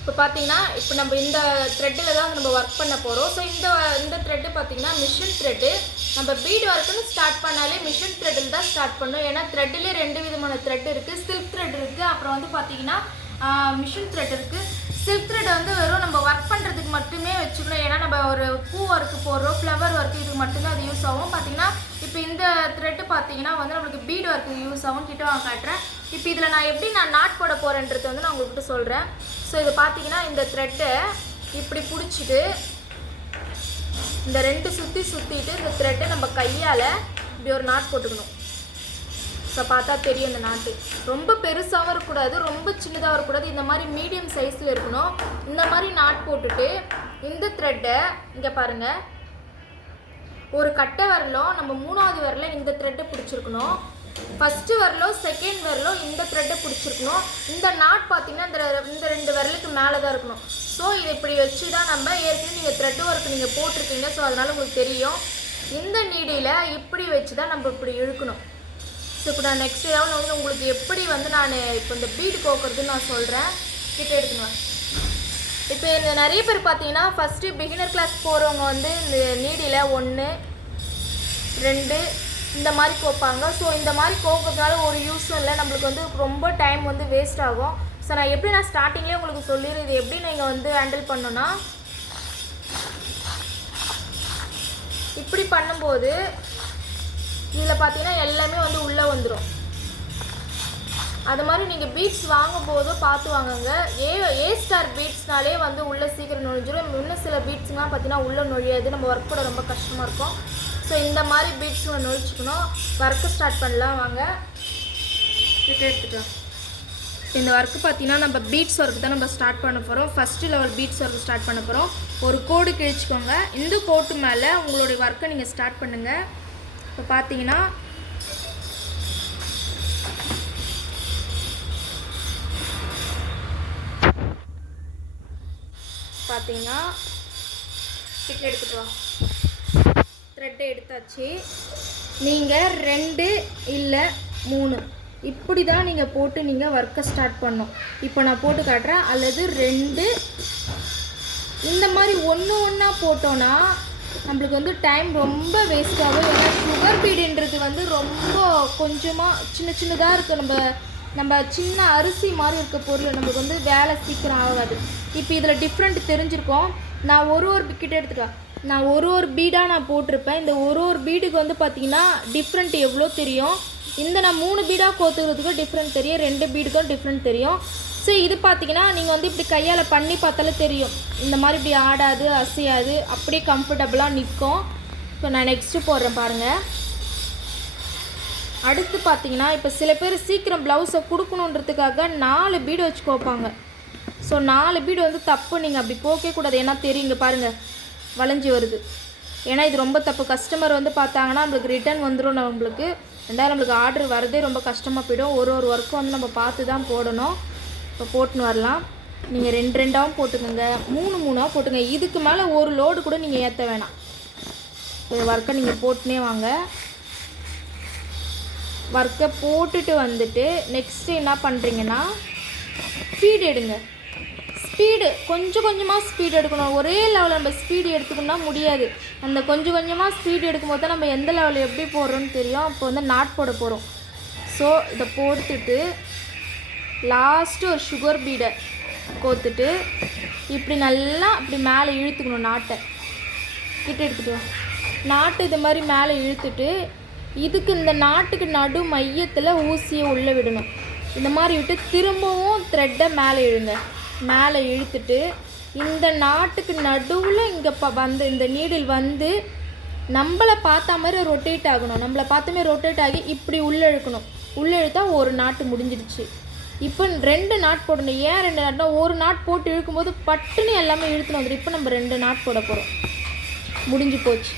இப்போ பார்த்தீங்கன்னா இப்போ நம்ம இந்த த்ரெட்டில் தான் நம்ம ஒர்க் பண்ண போகிறோம். ஸோ இந்த த்ரெட்டு பார்த்தீங்கன்னா மிஷின் த்ரெட்டு. நம்ம பீட் ஒர்க்குன்னு ஸ்டார்ட் பண்ணாலே மிஷின் த்ரெட்டில் தான் ஸ்டார்ட் பண்ணணும். ஏன்னா த்ரெட்டிலே 2 விதமான த்ரெட் இருக்குது. சில்க் த்ரெட் இருக்குது, அப்புறம் வந்து பார்த்தீங்கன்னா மிஷின் த்ரெட் இருக்குது. சில்க் த்ரெட் வந்து வெறும் நம்ம ஒர்க் பண்ணுறதுக்கு மட்டுமே வச்சுக்கணும். ஏன்னா நம்ம ஒரு பூ ஒர்க்கு போடுறோம், ஃப்ளவர் ஒர்க்கு, இதுக்கு மட்டும்தான் அது யூஸ் ஆகும். பார்த்தீங்கன்னா இப்போ இந்த த்ரெட்டு பார்த்தீங்கன்னா வந்து நம்மளுக்கு பீட் ஒர்க்கு யூஸ் ஆகும். கிட்ட வாங்க காட்டுறேன். இப்போ இதில் நான் எப்படி நாட் போட போகிறேன்றது வந்து நான் உங்கள்கிட்ட சொல்கிறேன். ஸோ இது பார்த்தீங்கன்னா இந்த த்ரெட்டை இப்படி பிடிச்சிட்டு இந்த 2 சுற்றிட்டு இந்த த்ரெட்டை நம்ம கையால் இப்படி ஒரு நாட் போட்டுக்கணும். ஸோ பார்த்தா தெரியும் இந்த நாட்டு ரொம்ப பெருசாகவும் இருக்கக்கூடாது, ரொம்ப சின்னதாகவும் இருக்கக்கூடாது, இந்த மாதிரி மீடியம் சைஸில் இருக்கணும். இந்த மாதிரி நாட் போட்டுட்டு இந்த த்ரெட்டை இங்கே பாருங்கள், ஒரு கட்டை வரலும் நம்ம 3வது வரல இந்த த்ரெட்டை பிடிச்சிருக்கணும். ஃபஸ்ட்டு வரலோ செகண்ட் வரலோ இந்த த்ரெட்டை பிடிச்சிருக்கணும். இந்த நாட் பார்த்தீங்கன்னா இந்த 2 விரலுக்கு மேலே தான் இருக்கணும். ஸோ இதை இப்படி வச்சு தான் நம்ம ஏற்கனவே நீங்கள் த்ரெட் ஒர்க் நீங்கள் போட்டிருக்கீங்க. ஸோ அதனால் உங்களுக்கு தெரியும். இந்த நீடியில் இப்படி வச்சு தான் நம்ம இப்படி இழுக்கணும். ஸோ இப்போ நான் நெக்ஸ்ட் ஏதாவது வந்து உங்களுக்கு எப்படி வந்து நான் இப்போ இந்த பீடு கோக்குறதுன்னு நான் சொல்கிறேன். கிட்ட எடுத்துக்கலாம். இப்போ இந்த நிறைய பேர் பார்த்தீங்கன்னா ஃபஸ்ட்டு பிகினர் கிளாஸ் போகிறவங்க வந்து இந்த நீடியில் 1 2 இந்த மாதிரி கோப்பாங்க. ஸோ இந்த மாதிரி கோக்கிறதுனால ஒரு யூஸும் இல்லை, நம்மளுக்கு வந்து ரொம்ப டைம் வந்து வேஸ்ட் ஆகும். ஸோ நான் எப்படி நான் ஸ்டார்டிங்லேயே உங்களுக்கு சொல்லிடுறேன் இது எப்படி நீங்கள் வந்து ஹேண்டில் பண்ணணும்னா, இப்படி பண்ணும்போது இதில் பார்த்தீங்கன்னா எல்லாமே வந்து உள்ளே வந்துடும். அது மாதிரி நீங்கள் பீட்ஸ் வாங்கும் போதும் பார்த்து வாங்குங்க. ஏ ஸ்டார் பீட்ஸ்னாலே வந்து உள்ளே சீக்கிரம் நுழைஞ்சிடும். இன்னும் சில பீட்ஸ்லாம் பார்த்தீங்கன்னா உள்ளே நுழையாது, நம்ம ஒர்க் பண்ண ரொம்ப கஷ்டமாக இருக்கும். ஸோ இந்த மாதிரி பீட்ஸ் நுழைச்சிக்கணும். ஒர்க்கு ஸ்டார்ட் பண்ணலாம் வாங்க. கிட்ட எடுத்துட்டோம். இந்த ஒர்க்கு பார்த்தீங்கன்னா நம்ம பீட்ஸ் ஒர்க்கு தான் நம்ம ஸ்டார்ட் பண்ண போகிறோம். First level beads work start பண்ண போகிறோம். ஒரு கோடு கிழிச்சிக்கோங்க. இந்த கோட்டு மேலே உங்களுடைய ஒர்க்கை நீங்கள் ஸ்டார்ட் பண்ணுங்கள். இப்போ பார்த்தீங்கன்னா கிட்ட எடுத்துட்டோம். த்ரெட்டை எடுத்தாச்சு. நீங்கள் 2 இல்லை 3 இப்படி தான் நீங்கள் போட்டு நீங்கள் ஒர்க்கை ஸ்டார்ட் பண்ணணும். இப்போ நான் போட்டு காட்டுறேன். அல்லது 2 இந்த மாதிரி ஒன்றா போட்டோன்னா நம்மளுக்கு வந்து டைம் ரொம்ப வேஸ்ட் ஆகும். ஏன்னா சுகர் பீடுன்றது வந்து ரொம்ப கொஞ்சமாக சின்னதாக இருக்குது. நம்ம சின்ன அரிசி மாதிரி இருக்க பொருள் நம்மளுக்கு வந்து வேலை சீக்கிரம் ஆகாது. இப்போ இதில் டிஃப்ரெண்ட் தெரிஞ்சிருக்கோம். நான் ஒரு கிட்ட எடுத்துக்கலாம். நான் ஒரு பீடாக நான் போட்டிருப்பேன். இந்த ஒரு பீடுக்கு வந்து பார்த்திங்கன்னா டிஃப்ரெண்ட் எவ்வளோ தெரியும். இந்த நான் 3 பீடாக கோத்துக்கிறதுக்கும் டிஃப்ரெண்ட் தெரியும், 2 பீடுக்கும் டிஃப்ரெண்ட் தெரியும். ஸோ இது பார்த்திங்கன்னா நீங்கள் வந்து இப்படி கையால் பண்ணி பார்த்தாலே தெரியும். இந்த மாதிரி இப்படி ஆடாது, அசையாது, அப்படியே கம்ஃபர்டபுளாக நிற்கும். இப்போ நான் நெக்ஸ்ட்டு போடுறேன் பாருங்கள். அடுத்து பார்த்திங்கன்னா இப்போ சில பேர் சீக்கிரம் ப்ளவுஸை கொடுக்கணுன்றதுக்காக 4 பீடு வச்சு கோப்பாங்க. ஸோ 4 பீடு வந்து தப்பு, நீங்கள் அப்படி போக்கவே கூடாது. ஏன்னா தெரியுங்க பாருங்கள் வளைஞ்சி வருது. ஏன்னா இது ரொம்ப தப்பு. கஸ்டமர் வந்து பார்த்தாங்கன்னா நம்மளுக்கு ரிட்டர்ன் வந்துடும். நம்மளுக்கு நம்மளுக்கு ஆர்டர் வரதே ரொம்ப கஷ்டமாக போய்டும். ஒரு ஒர்க்கும் வந்து நம்ம பார்த்து தான் போடணும். இப்போ போட்டுன்னு வரலாம். நீங்கள் 2 போட்டுக்கோங்க, 3 போட்டுங்க. இதுக்கு மேலே ஒரு லோடு கூட நீங்கள் ஏற்ற வேணாம். இப்போ ஒர்க்கை நீங்கள் போட்டுனே வாங்க. ஒர்க்கை போட்டுட்டு வந்துட்டு நெக்ஸ்ட்டு என்ன பண்ணுறீங்கன்னா ஸ்பீடு எடுங்க. ஸ்பீடு கொஞ்சமாக ஸ்பீடு எடுக்கணும். ஒரே லெவலில் நம்ம ஸ்பீடு எடுத்துக்கணும்னா முடியாது. அந்த கொஞ்சமாக ஸ்பீடு எடுக்கும்போது தான் நம்ம எந்த லெவலில் எப்படி போடுறோன்னு தெரியும். இப்போ வந்து நாட் போட போகிறோம். ஸோ இதை போட்டுட்டு லாஸ்ட்டு ஒரு சுகர் பீடை கோத்துட்டு இப்படி நல்லா அப்படி மேலே இழுத்துக்கணும். நாட்டை கிட்ட எடுத்துக்கலாம். நாட்டு இது மாதிரி மேலே இழுத்துட்டு இதுக்கு இந்த நாட்டுக்கு நடு மையத்தில் ஊசியை உள்ளே விடணும். இந்த மாதிரி விட்டு திரும்பவும் த்ரெட்டை மேலே இழுங்க. மேலே இழுத்துட்டு இந்த நாட்டுக்கு நடுவில் இங்கே வந்து இந்த நீடில் வந்து நம்மளை பார்த்த மாதிரி ரொட்டேட் ஆகணும். நம்மளை பார்த்த மாதிரி ரொட்டேட் ஆகி இப்படி உள்ளே இழுக்கணும். உள்ளே இழுத்தா ஒரு நாட்டு முடிஞ்சிடுச்சு. இப்போ 2 நாட் போடணும். ஏன் 2 நாட்னா ஒரு நாட் போட்டு இழுக்கும்போது பட்டுன்னு எல்லாமே இழுத்துன்னு வந்துடும். இப்போ நம்ம 2 நாட் போட போகிறோம். முடிஞ்சு போச்சு.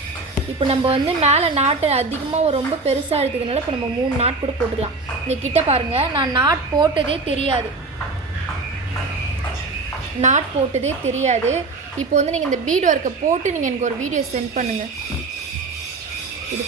இப்போ நம்ம வந்து மேலே நாட்டு அதிகமாக ரொம்ப பெருசாக எடுத்ததுனால இப்போ நம்ம 3 நாட் கூட போட்டுக்கலாம். இங்கே கிட்ட பாருங்கள், நான் நாட் போட்டதே தெரியாது. இப்போ வந்து நீங்கள் இந்த பீட் ஒர்க்கை போட்டு நீங்கள் எனக்கு ஒரு வீடியோ சென்ட் பண்ணுங்கள். இது